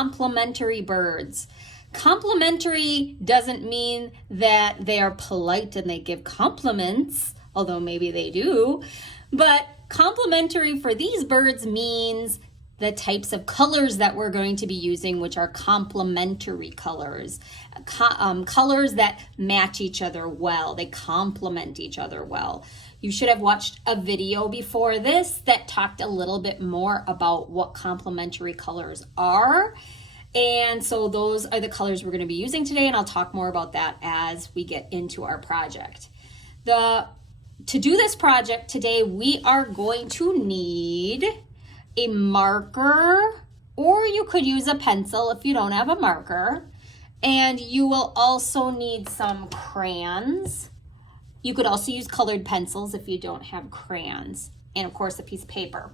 complementary birds. Complimentary doesn't mean that they are polite and they give compliments, although maybe they do. But complementary for these birds means the types of colors that we're going to be using, which are complementary colors. Colors that match each other well. They complement each other well. You should have watched a video before this that talked a little bit more about what complementary colors are. And so those are the colors we're going to be using today, and I'll talk more about that as we get into our project. To do this project today, we are going to need a marker, or you could use a pencil if you don't have a marker. And you will also need some crayons. You could also use colored pencils if you don't have crayons. And of course, a piece of paper.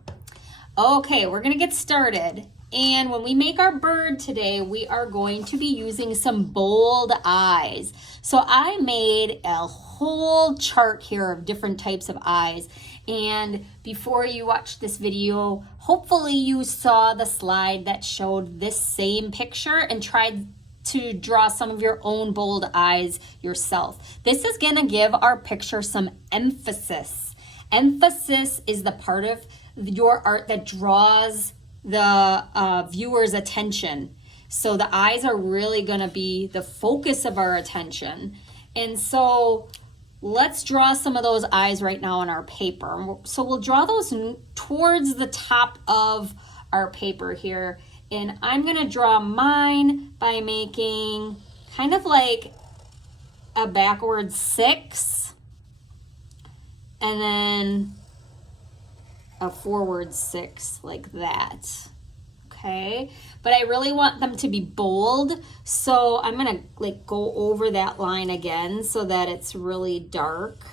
Okay, we're gonna get started. And when we make our bird today, we are going to be using some bold eyes. So I made a whole chart here of different types of eyes. And before you watch this video, hopefully you saw the slide that showed this same picture and tried to draw some of your own bold eyes yourself. This is gonna give our picture some emphasis. Emphasis is the part of your art that draws the viewer's attention. So the eyes are really gonna be the focus of our attention. And so let's draw some of those eyes right now on our paper. So we'll draw those towards the top of our paper here. And I'm gonna draw mine by making kind of like a backward 6 and then a forward 6 like that. Okay, but I really want them to be bold, so I'm gonna like go over that line again so that it's really dark,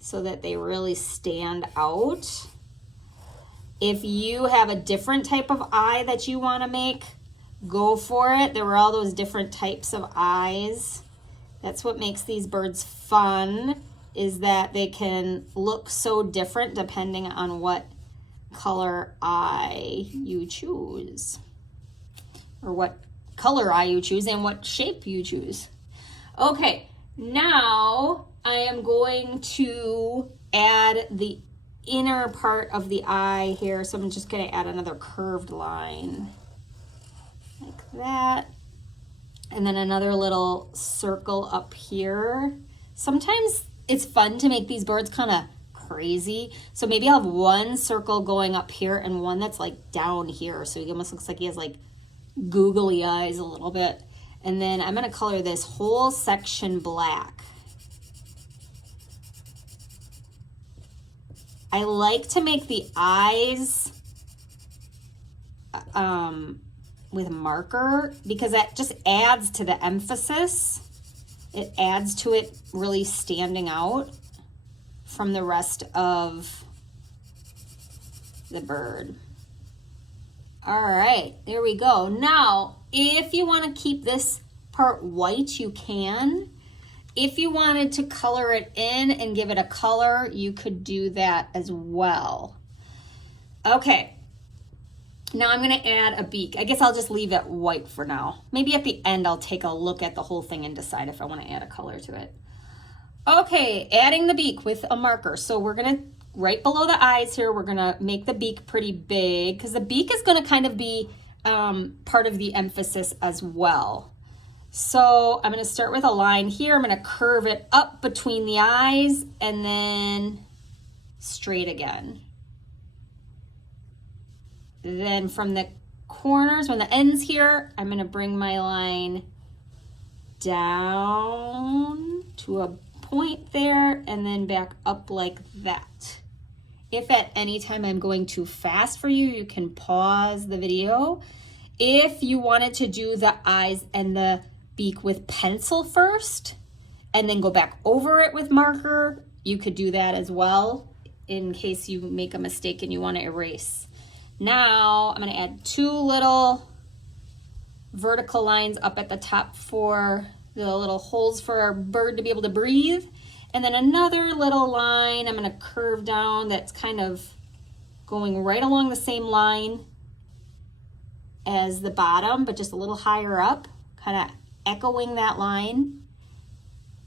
so that they really stand out. If you have a different type of eye that you want to make, go for it. There were all those different types of eyes. That's what makes these birds fun, is that they can look so different depending on what color eye you choose, or what color eye you choose and what shape you choose. Okay, now I am going to add the inner part of the eye here. So I'm just going to add another curved line like that. And then another little circle up here. Sometimes it's fun to make these birds kind of crazy. So maybe I'll have one circle going up here and one that's like down here. So he almost looks like he has like googly eyes a little bit. And then I'm going to color this whole section black. I like to make the eyes with a marker because that just adds to the emphasis. It adds to it really standing out from the rest of the bird. All right, there we go. Now, if you want to keep this part white, you can. If you wanted to color it in and give it a color, you could do that as well. Okay, now I'm gonna add a beak. I guess I'll just leave it white for now. Maybe at the end I'll take a look at the whole thing and decide if I wanna add a color to it. Okay, adding the beak with a marker. So we're gonna, right below the eyes here, we're gonna make the beak pretty big because the beak is gonna kind of be part of the emphasis as well. So I'm going to start with a line here. I'm going to curve it up between the eyes and then straight again. Then from the corners, when the ends here, I'm going to bring my line down to a point there and then back up like that. If at any time I'm going too fast for you, you can pause the video. If you wanted to do the eyes and the beak with pencil first and then go back over it with marker, you could do that as well in case you make a mistake and you want to erase. Now I'm going to add 2 little vertical lines up at the top for the little holes for our bird to be able to breathe, and then another little line I'm going to curve down that's kind of going right along the same line as the bottom, but just a little higher up, kind of echoing that line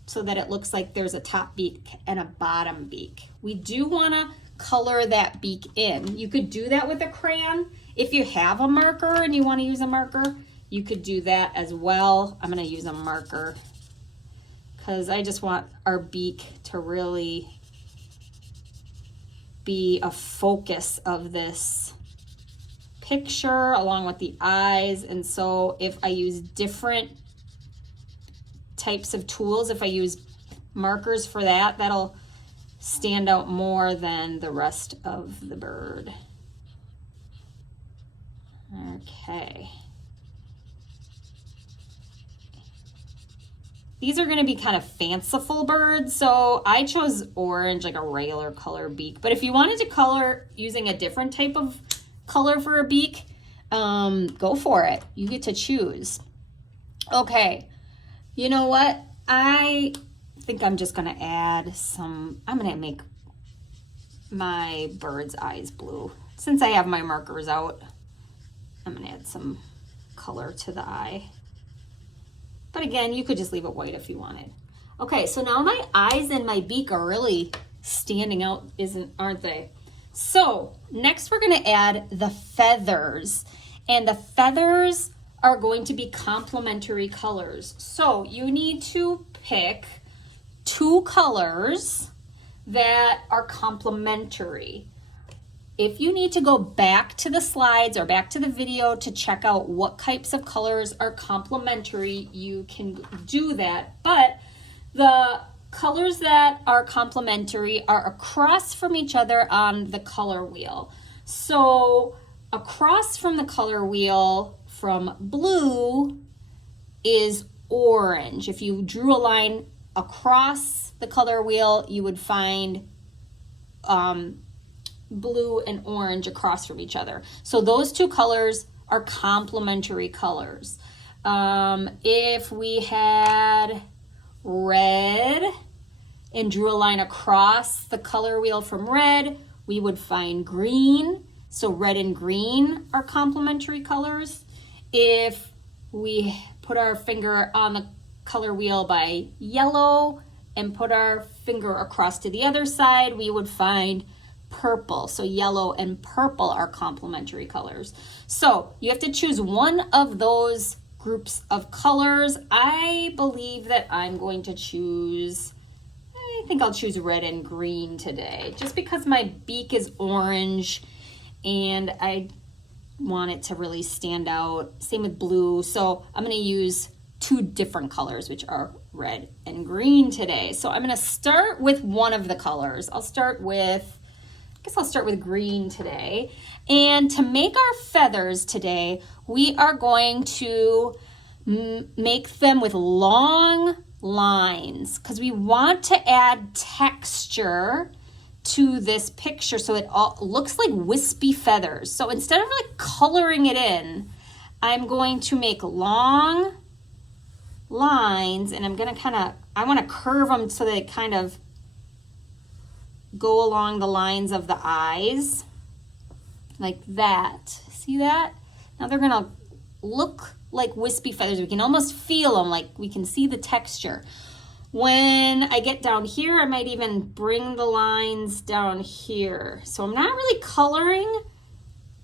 so that it looks like there's a top beak and a bottom beak. We do want to color that beak in. You could do that with a crayon. If you have a marker and you want to use a marker, you could do that as well. I'm going to use a marker because I just want our beak to really be a focus of this picture along with the eyes. And so if I use different types of tools, if I use markers for that, that'll stand out more than the rest of the bird. Okay. These are going to be kind of fanciful birds, so I chose orange, like a regular color beak. But if you wanted to color using a different type of color for a beak, go for it. You get to choose. Okay, you know what? I think I'm just going to add some, I'm going to make my bird's eyes blue. Since I have my markers out, I'm going to add some color to the eye. But again, you could just leave it white if you wanted. Okay, so now my eyes and my beak are really standing out, aren't they? So next we're going to add the feathers. And the feathers are going to be complementary colors. So you need to pick 2 colors that are complementary. If you need to go back to the slides or back to the video to check out what types of colors are complementary, you can do that. But the colors that are complementary are across from each other on the color wheel. So across from the color wheel from blue is orange. If you drew a line across the color wheel, you would find blue and orange across from each other. So those 2 colors are complementary colors. If we had red and drew a line across the color wheel from red, we would find green. So red and green are complementary colors. If we put our finger on the color wheel by yellow and put our finger across to the other side, we would find purple. So yellow and purple are complementary colors. So you have to choose one of those groups of colors. I believe that I'm going to choose, I think I'll choose red and green today, just because my beak is orange and I want it to really stand out. Same with blue. So I'm going to use 2 different colors, which are red and green today. So I'm going to start with one of the colors. I'll start with green today. And to make our feathers today, we are going to make them with long lines because we want to add texture to this picture so it all looks like wispy feathers. So instead of like coloring it in, I'm going to make long lines, and I'm going to I want to curve them so that it kind of go along the lines of the eyes like that. See that? Now they're going to look like wispy feathers. We can almost feel them, like we can see the texture. When I get down here, I might even bring the lines down here. So I'm not really coloring.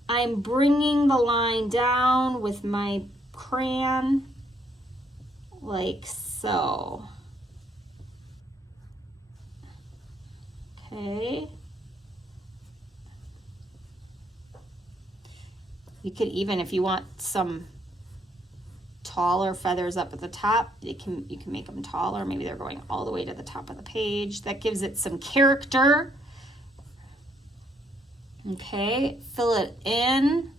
I'm bringing the line down with my crayon like so. Okay. You could even, if you want some taller feathers up at the top, you can make them taller. Maybe they're going all the way to the top of the page. That gives it some character. Okay, fill it in.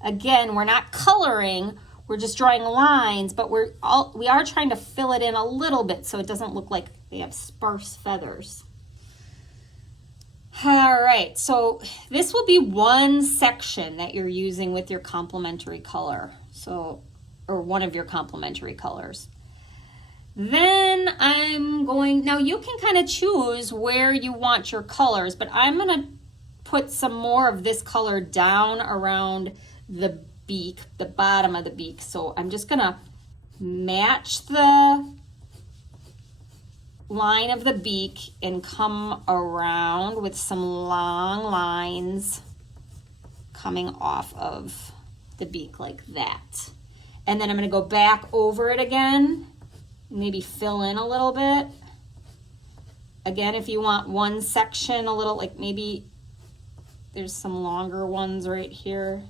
Again, we're not coloring, we're just drawing lines, but we are trying to fill it in a little bit so it doesn't look like they have sparse feathers. All right, so this will be one section that you're using with your complementary color, or one of your complementary colors. Then now you can kind of choose where you want your colors, but I'm gonna put some more of this color down around the beak, the bottom of the beak. So I'm just gonna match the line of the beak and come around with some long lines coming off of the beak like that. And then I'm gonna go back over it again, maybe fill in a little bit. Again, if you want one section a little, like maybe there's some longer ones right here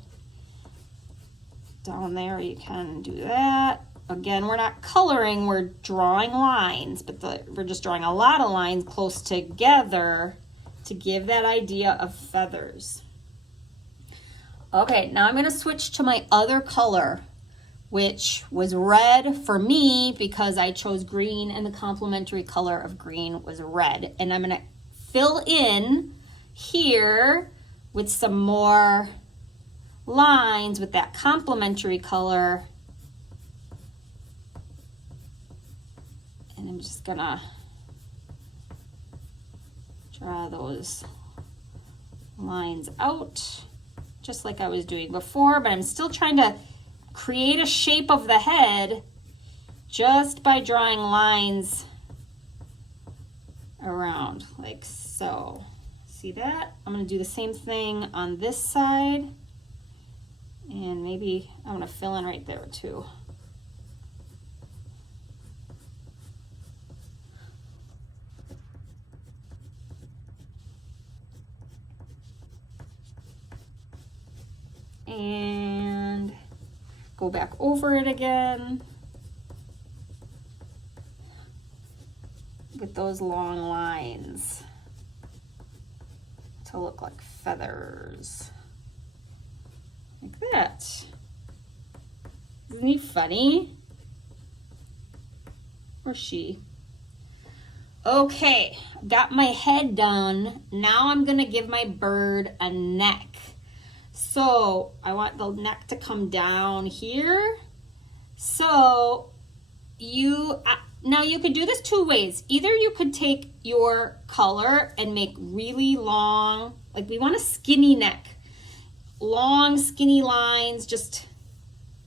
down there, you can do that. Again, we're not coloring, we're drawing lines, but we're just drawing a lot of lines close together to give that idea of feathers. Okay, now I'm gonna switch to my other color, which was red for me because I chose green and the complementary color of green was red. And I'm gonna fill in here with some more lines with that complementary color. And I'm just gonna draw those lines out just like I was doing before, but I'm still trying to create a shape of the head just by drawing lines around like so. See that? I'm gonna do the same thing on this side, and maybe I'm gonna fill in right there too. And go back over it again with those long lines to look like feathers, like that. Isn't he funny? Or she? Okay, got my head done. Now I'm gonna give my bird a neck. So I want the neck to come down here. So now you could do this two ways. Either you could take your color and make really long, like we want a skinny neck, long skinny lines just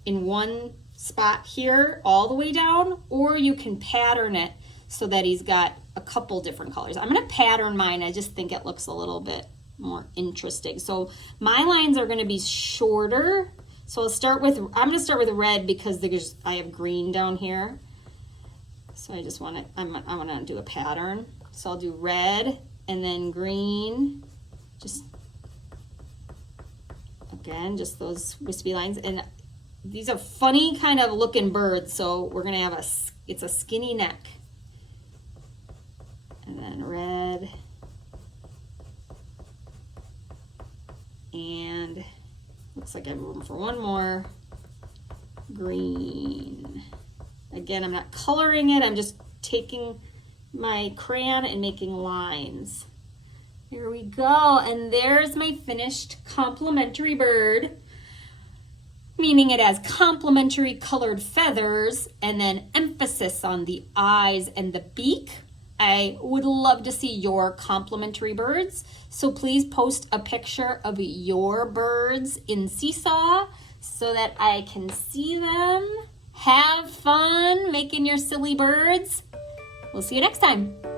in one spot here all the way down, or you can pattern it so that he's got a couple different colors. I'm gonna pattern mine. I just think it looks a little bit more interesting. So my lines are going to be shorter. So I'm going to start with red because I have green down here. So I just want to, I want to do a pattern. So I'll do red and then green. Just, again, just those wispy lines. And these are funny kind of looking birds. So we're going to have it's a skinny neck. And then red. And looks like I have room for one more. Green. Again, I'm not coloring it. I'm just taking my crayon and making lines. Here we go. And there's my finished complementary bird, meaning it has complementary colored feathers and then emphasis on the eyes and the beak. I would love to see your complementary birds. So please post a picture of your birds in Seesaw so that I can see them. Have fun making your silly birds. We'll see you next time.